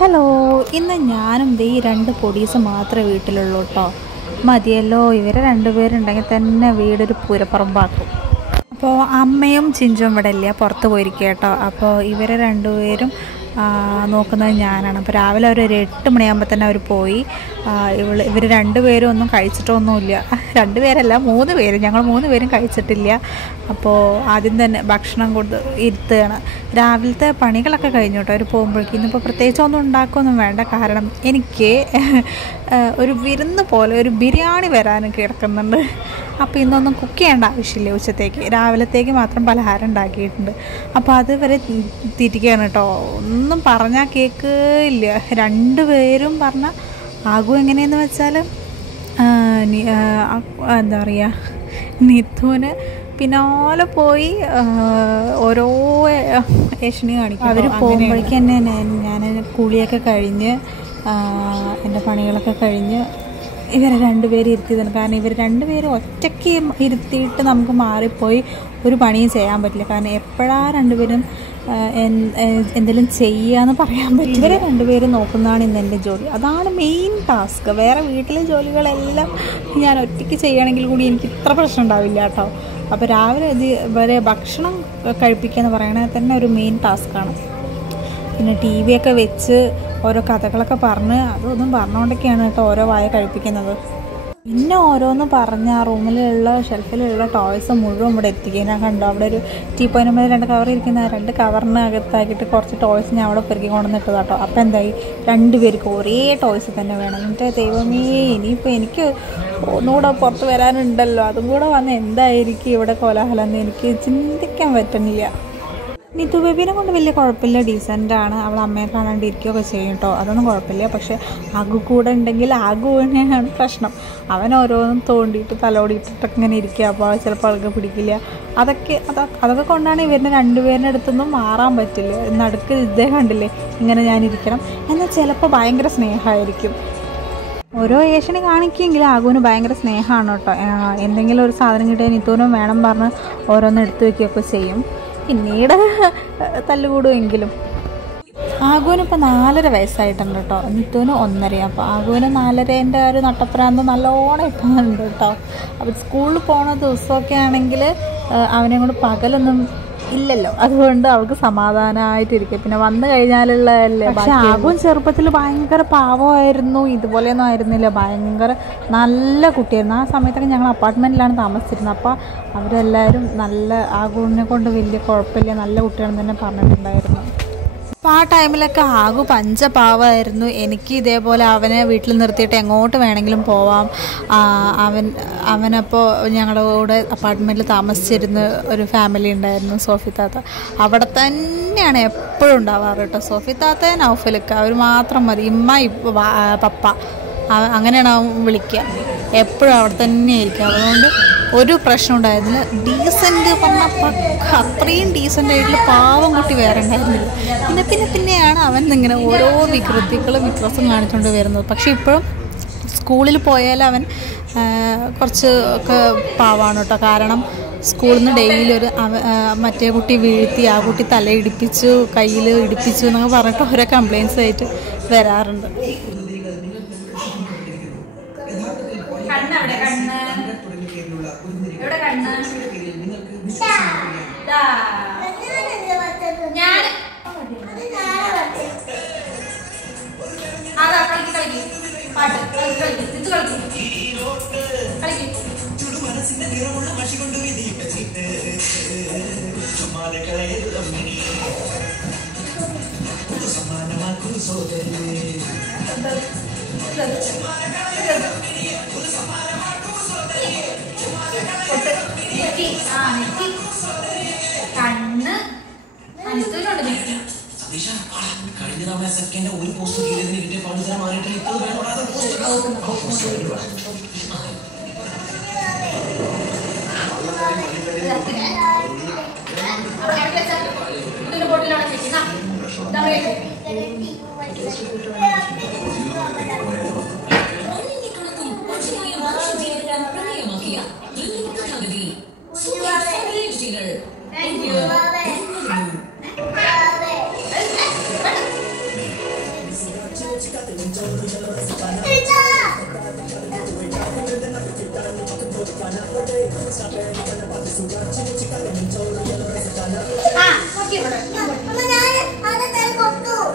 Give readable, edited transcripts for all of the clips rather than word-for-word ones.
Hello, ഇന്ന് ഞാനും ഈ രണ്ട് പൊടീസ് മാത്രമേ വീട്ടിലുള്ളൂ കേട്ടോ. മതിയല്ലോ, ഇവരെ രണ്ടുപേരുണ്ടെങ്കിൽ തന്നെ വീടൊരു പൂരപ്പറമ്പാക്കും. അപ്പോൾ അമ്മയും ചിഞ്ചും ഇവിടെ ഇല്ല, പുറത്ത് പോയിരിക്കുക കേട്ടോ. അപ്പോൾ ഇവരെ രണ്ടുപേരും നോക്കുന്നത് ഞാനാണ്. അപ്പോൾ രാവിലെ ഒരു 8 മണിയാകുമ്പോൾ തന്നെ അവർ പോയി. ഇവർ രണ്ടുപേരും ഒന്നും കഴിച്ചിട്ടൊന്നുമില്ല. 2 പേരല്ല, 3 പേര്, ഞങ്ങൾ 3 പേരും കഴിച്ചിട്ടില്ല. അപ്പോൾ ആദ്യം തന്നെ ഭക്ഷണം കൊടുത്ത് ഇരുത്തുകയാണ്. രാവിലത്തെ പണികളൊക്കെ കഴിഞ്ഞു കേട്ടോ അവർ പോകുമ്പോഴേക്കും. ഇന്നിപ്പോൾ പ്രത്യേകിച്ചൊന്നും ഉണ്ടാക്കുകയൊന്നും വേണ്ട, കാരണം എനിക്ക് ഒരു വിരുന്ന് പോലെ ഒരു ബിരിയാണി വരാനും കിടക്കുന്നുണ്ട്. അപ്പോൾ ഇന്നൊന്നും കുക്ക് ചെയ്യേണ്ട ആവശ്യമില്ല. ഉച്ചത്തേക്ക് രാവിലത്തേക്ക് മാത്രം പലഹാരം ഉണ്ടാക്കിയിട്ടുണ്ട്. അപ്പോൾ അത് വരെ തിരിക്കുകയാണ് കേട്ടോ. ഒന്നും പറഞ്ഞാൽ കേൾക്കില്ല. 2 പേരും പറഞ്ഞാൽ ആകും എങ്ങനെയെന്ന് വെച്ചാൽ എന്താ പറയുക, നിത്തുവിന് പിന്നാലെ പോയി ഓരോ ഏഷണി കാണിക്കും. അവർ പോകുമ്പോഴേക്ക് തന്നെ ഞാൻ കുളിയൊക്കെ കഴിഞ്ഞ് എൻ്റെ പണികളൊക്കെ കഴിഞ്ഞ് ഇവരെ 2 പേര് ഇരുത്തിയതാണ്. കാരണം ഇവർ 2 പേരും ഒറ്റയ്ക്ക് ഇരുത്തിയിട്ട് നമുക്ക് മാറിപ്പോയി ഒരു പണിയും ചെയ്യാൻ പറ്റില്ല. കാരണം എപ്പോഴാണ് 2 പേരും എന്തെങ്കിലും ചെയ്യാന്ന് പറയാൻ പറ്റില്ല. ഇവരെ 2 പേരും നോക്കുന്നതാണ് ഇന്ന് എൻ്റെ ജോലി. അതാണ് മെയിൻ ടാസ്ക്. വേറെ വീട്ടിലെ ജോലികളെല്ലാം ഞാൻ ഒറ്റയ്ക്ക് ചെയ്യുകയാണെങ്കിൽ കൂടി എനിക്ക് ഇത്ര പ്രശ്നം ഉണ്ടാവില്ല കേട്ടോ. അപ്പോൾ രാവിലെ ഇവരെ ഭക്ഷണം കഴിപ്പിക്കുക എന്ന് പറയണത് തന്നെ ഒരു മെയിൻ ടാസ്ക്കാണ്. പിന്നെ TV ഒക്കെ വെച്ച് ഓരോ കഥകളൊക്കെ പറഞ്ഞ് അതൊന്നും പറഞ്ഞുകൊണ്ടൊക്കെയാണ് കേട്ടോ ഓരോ വായ കഴിപ്പിക്കുന്നത്. പിന്നെ ഓരോന്ന് പറഞ്ഞ് ആ റൂമിലുള്ള ഷെൽഫിലുള്ള ടോയ്സ് മുഴുവൻ ഇവിടെ എത്തിക്കുക. ഞാൻ കണ്ടു അവിടെ ഒരു ടീപ്പോയിന് 2 കവർ ഇരിക്കുന്ന 2 കവറിനകത്താക്കിയിട്ട് കുറച്ച് ടോയ്സ് ഞാൻ അവിടെ പെറുക്കി കൊണ്ടുവന്നിട്ടത് കേട്ടോ. അപ്പോൾ എന്തായി, 2 പേർക്ക് ഒരേ ടോയ്സ് തന്നെ വേണം. എന്നിട്ട് ദൈവമേ, ഇനിയിപ്പോൾ എനിക്ക് ഒന്നുകൂടെ പുറത്ത് വരാനുണ്ടല്ലോ, അതും കൂടെ വന്ന് എന്തായിരിക്കും ഇവിടെ കോലാഹലം എന്ന് എനിക്ക് ചിന്തിക്കാൻ പറ്റുന്നില്ല. നിതു ബേബീനെ കൊണ്ട് വലിയ കുഴപ്പമില്ല, ഡീസൻ്റാണ്. അവൾ അമ്മയെ കാണാണ്ട് ഇരിക്കുകയൊക്കെ ചെയ്യും കേട്ടോ, അതൊന്നും കുഴപ്പമില്ല. പക്ഷേ ആഗു കൂടെ ഉണ്ടെങ്കിൽ ആഗുവിനെയാണ് പ്രശ്നം. അവൻ ഓരോന്നും തോണ്ടിയിട്ട് തലോടിയിട്ടിട്ടൊക്കെ ഇങ്ങനെ ഇരിക്കുക. അപ്പോൾ ചിലപ്പോൾ ആൾക്ക് പിടിക്കില്ല. അതൊക്കെ കൊണ്ടാണ് ഇവരുടെ 2 പേരുടെ അടുത്തൊന്നും മാറാൻ പറ്റില്ല. നടുക്ക് ഇതേ കണ്ടില്ലേ, ഇങ്ങനെ ഞാനിരിക്കണം. എന്നാൽ ചിലപ്പോൾ ഭയങ്കര സ്നേഹമായിരിക്കും. ഓരോ ഏഷണി കാണിക്കുമെങ്കിൽ ആഗുവിന് ഭയങ്കര സ്നേഹമാണ് കേട്ടോ. എന്തെങ്കിലും ഒരു സാധനം കിട്ടിയാൽ നിത്തുവിനും വേണം പറഞ്ഞ് ഓരോന്ന് എടുത്തു വയ്ക്കുകയൊക്കെ ചെയ്യും. പിന്നീട് തല്ലുകൂടുമെങ്കിലും. ആഗുവിന് ഇപ്പോൾ 4.5 വയസ്സായിട്ടുണ്ട് കേട്ടോ. നിത്തുവിന് 1.5. അപ്പോൾ ആഗുവിന് 4.5 ഒരു നട്ടപ്രാന്ത് നല്ലോണം ഇപ്പം ഉണ്ട് കേട്ടോ. അപ്പോൾ സ്കൂളിൽ പോണ ദിവസമൊക്കെ ആണെങ്കിൽ അവനെ കൊണ്ട് പകലൊന്നും ഇല്ലല്ലോ, അതുകൊണ്ട് അവൾക്ക് സമാധാനമായിട്ടിരിക്കും. പിന്നെ വന്നു കഴിഞ്ഞാലുള്ളതല്ലേ. പക്ഷെ ആകും ചെറുപ്പത്തിൽ ഭയങ്കര പാവമായിരുന്നു, ഇതുപോലെയൊന്നും ആയിരുന്നില്ല. ഭയങ്കര നല്ല കുട്ടിയായിരുന്നു. ആ സമയത്തൊക്കെ ഞങ്ങൾ അപ്പാർട്ട്മെൻറ്റിലാണ് താമസിച്ചിരുന്നത്. അപ്പോൾ അവരെല്ലാവരും നല്ല ആകുവിനെ കൊണ്ട് വലിയ കുഴപ്പമില്ല, നല്ല കുട്ടിയാണെന്ന് തന്നെ പറഞ്ഞിട്ടുണ്ടായിരുന്നു. അപ്പോൾ ആ ടൈമിലൊക്കെ ആകു പഞ്ചപാവമായിരുന്നു. എനിക്ക് ഇതേപോലെ അവനെ വീട്ടിൽ നിർത്തിയിട്ട് എങ്ങോട്ട് വേണമെങ്കിലും പോവാം. അവനപ്പോൾ ഞങ്ങളുടെ കൂടെ അപ്പാർട്ട്മെൻറ്റിൽ താമസിച്ചിരുന്ന ഒരു ഫാമിലി ഉണ്ടായിരുന്നു, സോഫി താത്ത. അവിടെ തന്നെയാണ് എപ്പോഴും ഉണ്ടാവാറ് കേട്ടോ. സോഫി താത്ത, നൗഫലൊക്കെ അവർ മാത്രം മതി. പപ്പ അങ്ങനെയാണ് അവൻ വിളിക്കുക. എപ്പോഴും അവിടെ തന്നെ ആയിരിക്കും. അതുകൊണ്ട് ഒരു പ്രശ്നം ഉണ്ടായിരുന്നില്ല. ഡീസൻറ്റ് പറഞ്ഞാൽ പക്ക, അത്രയും ഡീസൻ്റ് ആയിട്ടുള്ള പാവം കുട്ടി വേറെ ഉണ്ടായിരുന്നില്ല. പിന്നെയാണ് അവൻ ഇങ്ങനെ ഓരോ വിക്രസും കാണിച്ചുകൊണ്ട് വരുന്നത്. പക്ഷേ ഇപ്പോഴും സ്കൂളിൽ പോയാൽ അവൻ കുറച്ച് ഒക്കെ പാവമാണ് കേട്ടോ. കാരണം സ്കൂളിൽ നിന്ന് ഡെയിലി മറ്റേ കുട്ടി വീഴ്ത്തി, ആ കുട്ടി തലയിടിപ്പിച്ചു, കയ്യിൽ ഇടിപ്പിച്ചു എന്നൊക്കെ പറഞ്ഞിട്ട് ഓരോ കംപ്ലയിൻസ് ആയിട്ട് വരാറുണ്ട്. കഴിഞ്ഞ തവണ സെക്കൻഡ് ഒരു പോസ്റ്റ് കിട്ടിയ പണിതരം മാറിയിട്ട്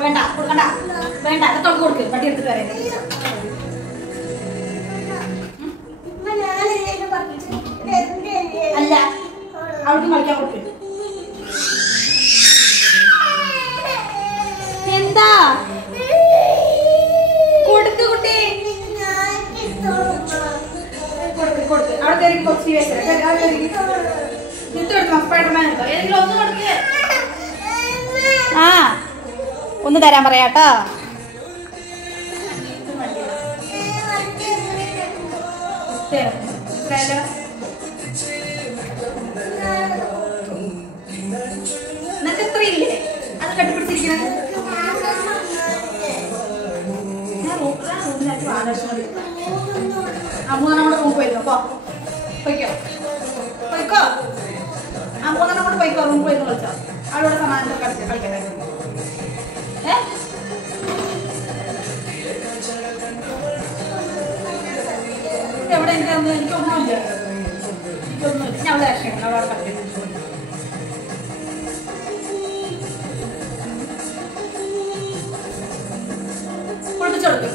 വേണ്ട കൊടുക്കണ്ട, വേണ്ട തൊട്ട് കൊടുക്ക്, പട്ടി എടുത്തിട്ട് വരേ. അല്ല അവൾക്ക് കളിക്കാൻ കൊടുക്ക്. എന്താ കൊടുക്ക് കുട്ടി, കൊടുക്ക് കൊടുക്ക്. അവിടെ കയറി കൊച്ചി ആ ഒന്ന് തരാൻ പറയാട്ടോ. എന്നിട്ട് എത്രയില്ലേ അത് കെട്ടിപ്പിടിച്ചിരിക്കണത്? അമ്മൂന്നോട് റൂം പോയിരുന്നോ? പൊയ്ക്കോ പൊയ്ക്കോ, അമ്മൂന്നോട് പൊയ്ക്കോ, റൂം പോയിരുന്നു കളിച്ചോ. അവളോട് സമാധാനം കളിക്കട്ടെ. എവിടെ എനിക്കൊന്നുമില്ല, ഞാൻ അവിടെ രക്ഷയാണ് അവളോട് കളിക്കുന്നത്. കുളിപ്പിച്ചെടുക്കും.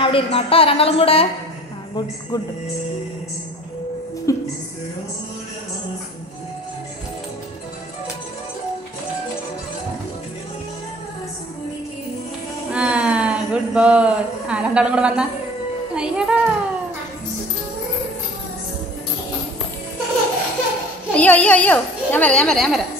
അവിടെ ഇരുന്നോട്ടോ രണ്ടാളും കൂടെ. Good good. Good boy. രണ്ടാളും കൂടെ വന്ന. അയ്യടാ, അയ്യോ അയ്യോ അയ്യോ, ഞാൻ വരാം ഞാൻ വരാം ഞാൻ വരാം.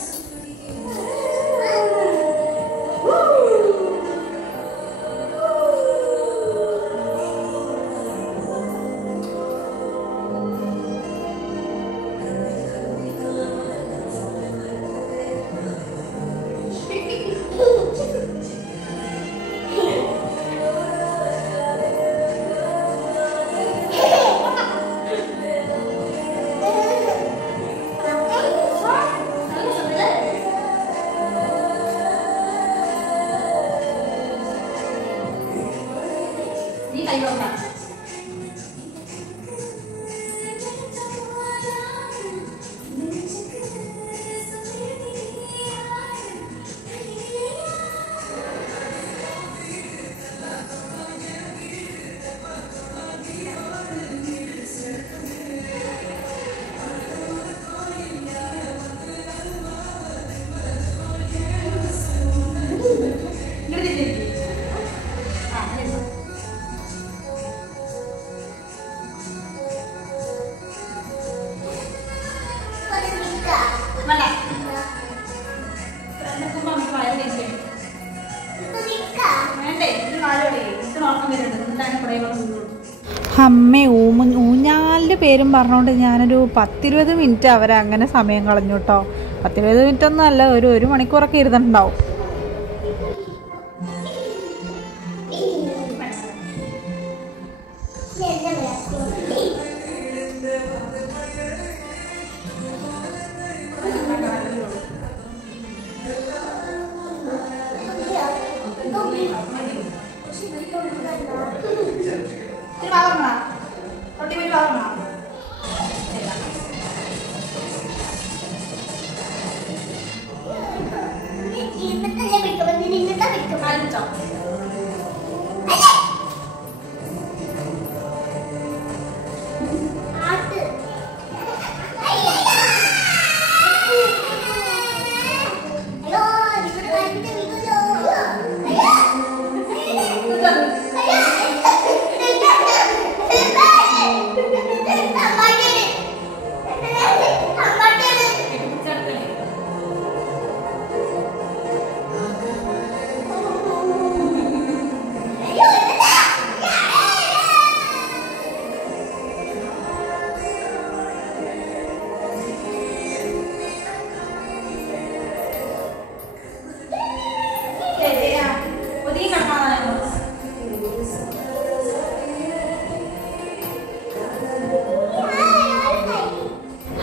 അമ്മേ ഊഞ്ഞാലിൻ്റെ പേരും പറഞ്ഞുകൊണ്ട് ഞാനൊരു 10-20 മിനിറ്റ് അവരങ്ങനെ സമയം കളഞ്ഞു കേട്ടോ. 10-20 മിനിറ്റ് ഒന്നും അല്ല, ഒരു മണിക്കൂറൊക്കെ ഇരുന്നിട്ടുണ്ടാവും.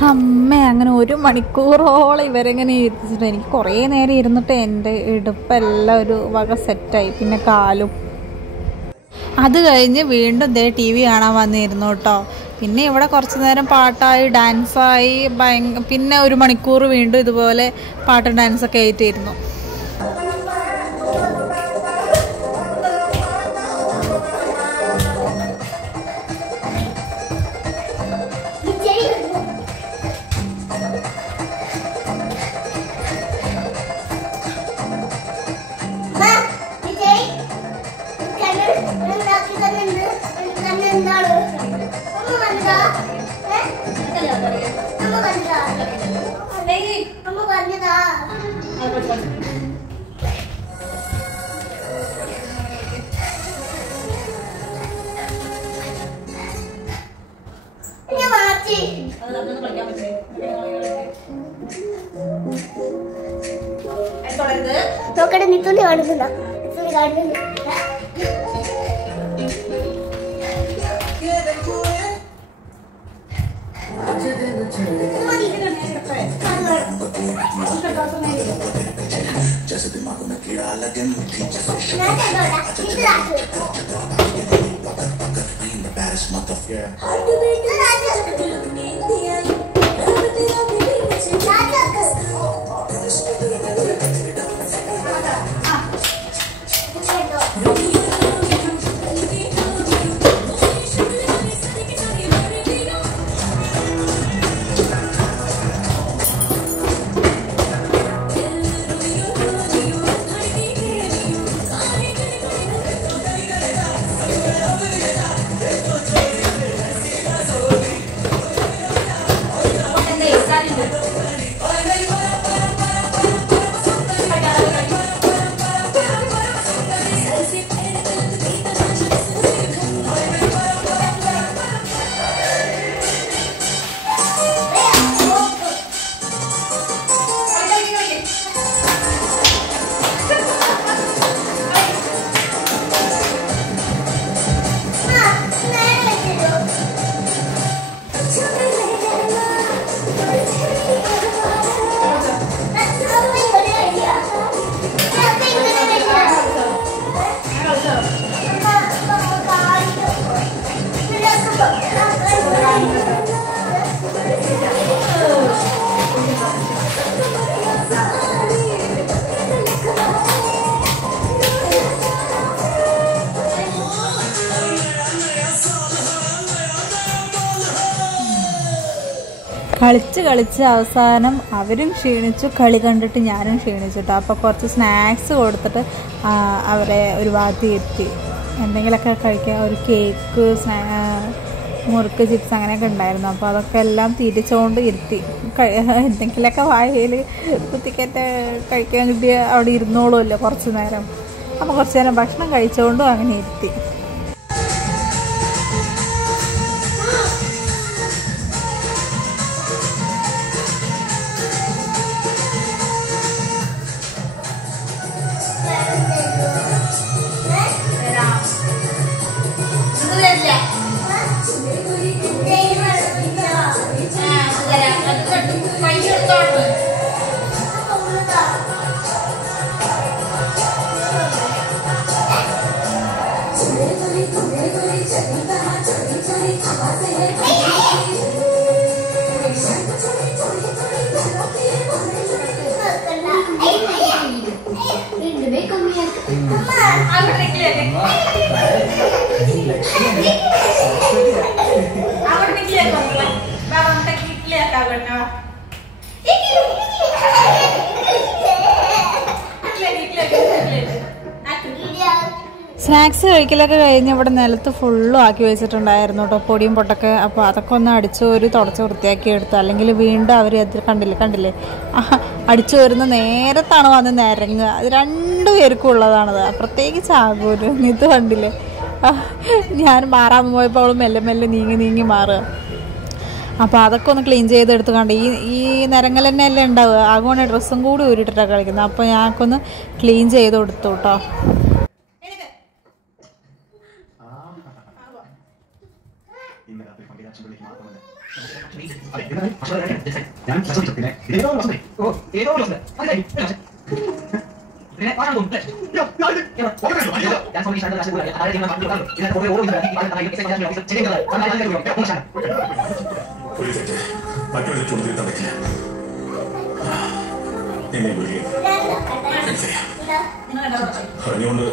അമ്മ അങ്ങനെ 1 മണിക്കൂറോളം ഇവരെങ്ങനെ ഇരുത്തിച്ചിട്ട് എനിക്ക് കുറേ നേരം ഇരുന്നിട്ട് എൻ്റെ ഇടുപ്പെല്ലാം ഒരു വക സെറ്റായി, പിന്നെ കാലും. അത് കഴിഞ്ഞ് വീണ്ടും ദേ TV കാണാൻ വന്നിരുന്നു കേട്ടോ. പിന്നെ ഇവിടെ കുറച്ച് നേരം പാട്ടായി ഡാൻസായി പിന്നെ 1 മണിക്കൂർ വീണ്ടും ഇതുപോലെ പാട്ടും ഡാൻസൊക്കെ ആയിട്ടിരുന്നു. നോക്കട്ടെ നിത്തോണ്ട് കാണുന്നുണ്ടോ? जैसे दिमाग में कीड़ा लगे मुट्ठी जैसे കളിച്ച് അവസാനം അവരും ക്ഷീണിച്ചു, കളി കണ്ടിട്ട് ഞാനും ക്ഷീണിച്ചിട്ടോ. അപ്പോൾ കുറച്ച് സ്നാക്സ് കൊടുത്തിട്ട് അവരെ ഒരു ഭാഗത്ത് ഇരുത്തി. എന്തെങ്കിലുമൊക്കെ കഴിക്കാൻ, ഒരു കേക്ക്, മുറുക്ക്, ചിപ്സ് അങ്ങനെയൊക്കെ ഉണ്ടായിരുന്നു. അപ്പോൾ അതൊക്കെ എല്ലാം തിരിച്ചുകൊണ്ട് ഇരുത്തി. എന്തെങ്കിലുമൊക്കെ വായിൽ കുത്തിക്കറ്റ കഴിക്കാൻ കിട്ടിയ അവിടെ ഇരുന്നോളുമല്ലോ കുറച്ച് നേരം. അപ്പോൾ കുറച്ച് നേരം ഭക്ഷണം കഴിച്ചുകൊണ്ടും അങ്ങനെ ഇരുത്തി. സ്നാക്സ് കഴിക്കലൊക്കെ കഴിഞ്ഞ് ഇവിടെ നിലത്ത് ഫുള്ളും ആക്കി വെച്ചിട്ടുണ്ടായിരുന്നു കേട്ടോ, പൊടിയും പൊട്ടൊക്കെ. അപ്പോൾ അതൊക്കെ ഒന്ന് അടിച്ചോരി തുടച്ച് വൃത്തിയാക്കി എടുത്തു. അല്ലെങ്കിൽ വീണ്ടും അവർ അത് കണ്ടില്ലേ അടിച്ചു വരുന്ന നേരത്താണ് വന്ന് നിരങ്ങുക. അത് 2 പേർക്കും ഉള്ളതാണത്, പ്രത്യേകിച്ച് ആകൂര്. ഇത് കണ്ടില്ലേ, ഞാൻ മാറാൻ പോയപ്പോൾ അവൾ മെല്ലെ മെല്ലെ നീങ്ങി മാറുക. അപ്പോൾ അതൊക്കെ ഒന്ന് ക്ലീൻ ചെയ്തെടുത്ത് കണ്ട് ഈ നിരങ്ങൽ തന്നെയല്ലേ ഉണ്ടാവുക. ആകുവാണെങ്കിൽ ഡ്രസ്സും കൂടി ഊരിട്ടിട്ടാണ് കളിക്കുന്നത്. അപ്പോൾ ഞങ്ങൾക്കൊന്ന് ക്ലീൻ ചെയ്ത് കൊടുത്തു കേട്ടോ. inmediato il candidato sulle chiamate മറ്റൊരു ചോദ്യം പറ്റില്ല. അറിഞ്ഞുകൊണ്ട്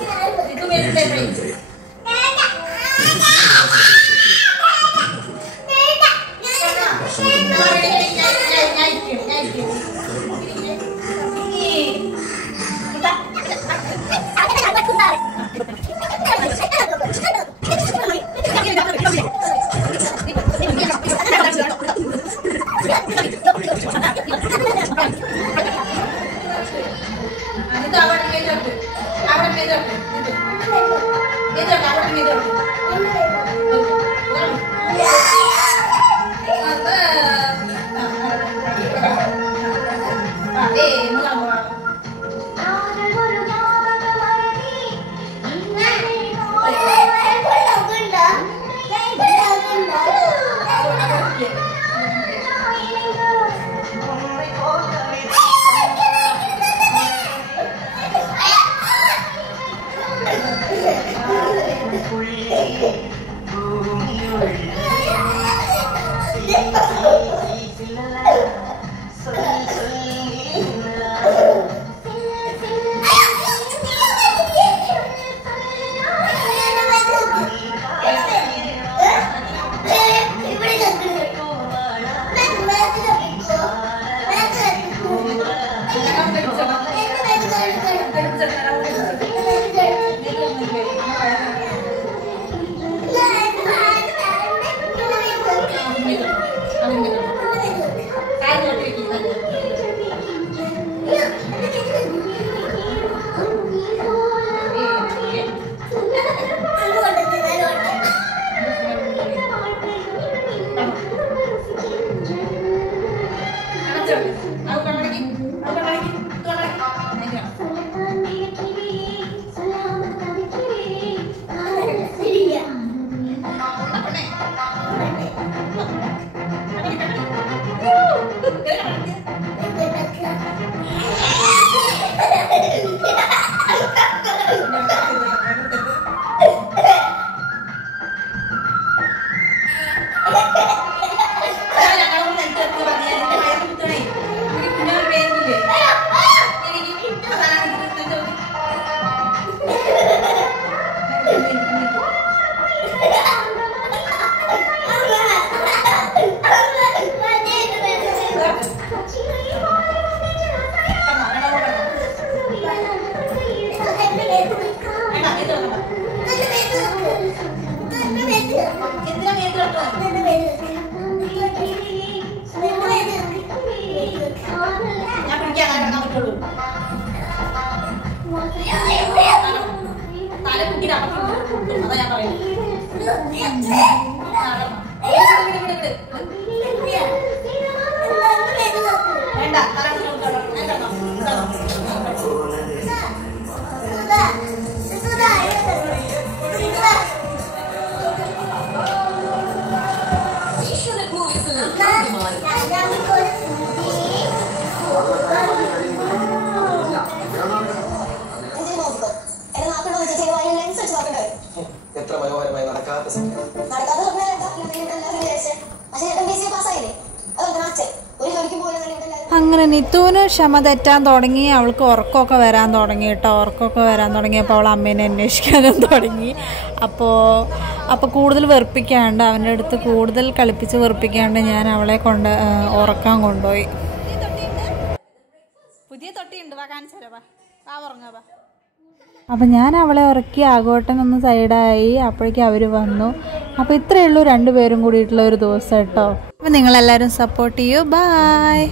അങ്ങനെ നിത്തുവിന് ക്ഷമ തെറ്റാൻ തുടങ്ങി. അവൾക്ക് ഉറക്കമൊക്കെ വരാൻ തുടങ്ങി കേട്ടോ. ഉറക്കമൊക്കെ വരാൻ തുടങ്ങിയപ്പോൾ അവൾ അമ്മേനെ അന്വേഷിക്കാനും തുടങ്ങി. അപ്പോൾ കൂടുതൽ വെറുപ്പിക്കാണ്ട്, അവൻ്റെ അടുത്ത് കൂടുതൽ കളിപ്പിച്ച് വെറുപ്പിക്കാണ്ട് ഞാൻ അവളെ കൊണ്ട് ഉറക്കാൻ കൊണ്ടുപോയി. പുതിയ തൊട്ടിയുണ്ട്, വാ കാണിച്ചാലോ, വാ ഉറങ്ങാ വാ. അപ്പം ഞാൻ അവളെ ഉറക്കി ആഘോട്ടനൊന്ന് സൈഡായി. അപ്പോഴേക്കും അവർ വന്നു. അപ്പോൾ ഇത്രയേ ഉള്ളൂ രണ്ടുപേരും കൂടിയിട്ടുള്ള ഒരു ദിവസം കേട്ടോ. അപ്പം നിങ്ങളെല്ലാവരും സപ്പോർട്ട് ചെയ്യൂ. ബായ്.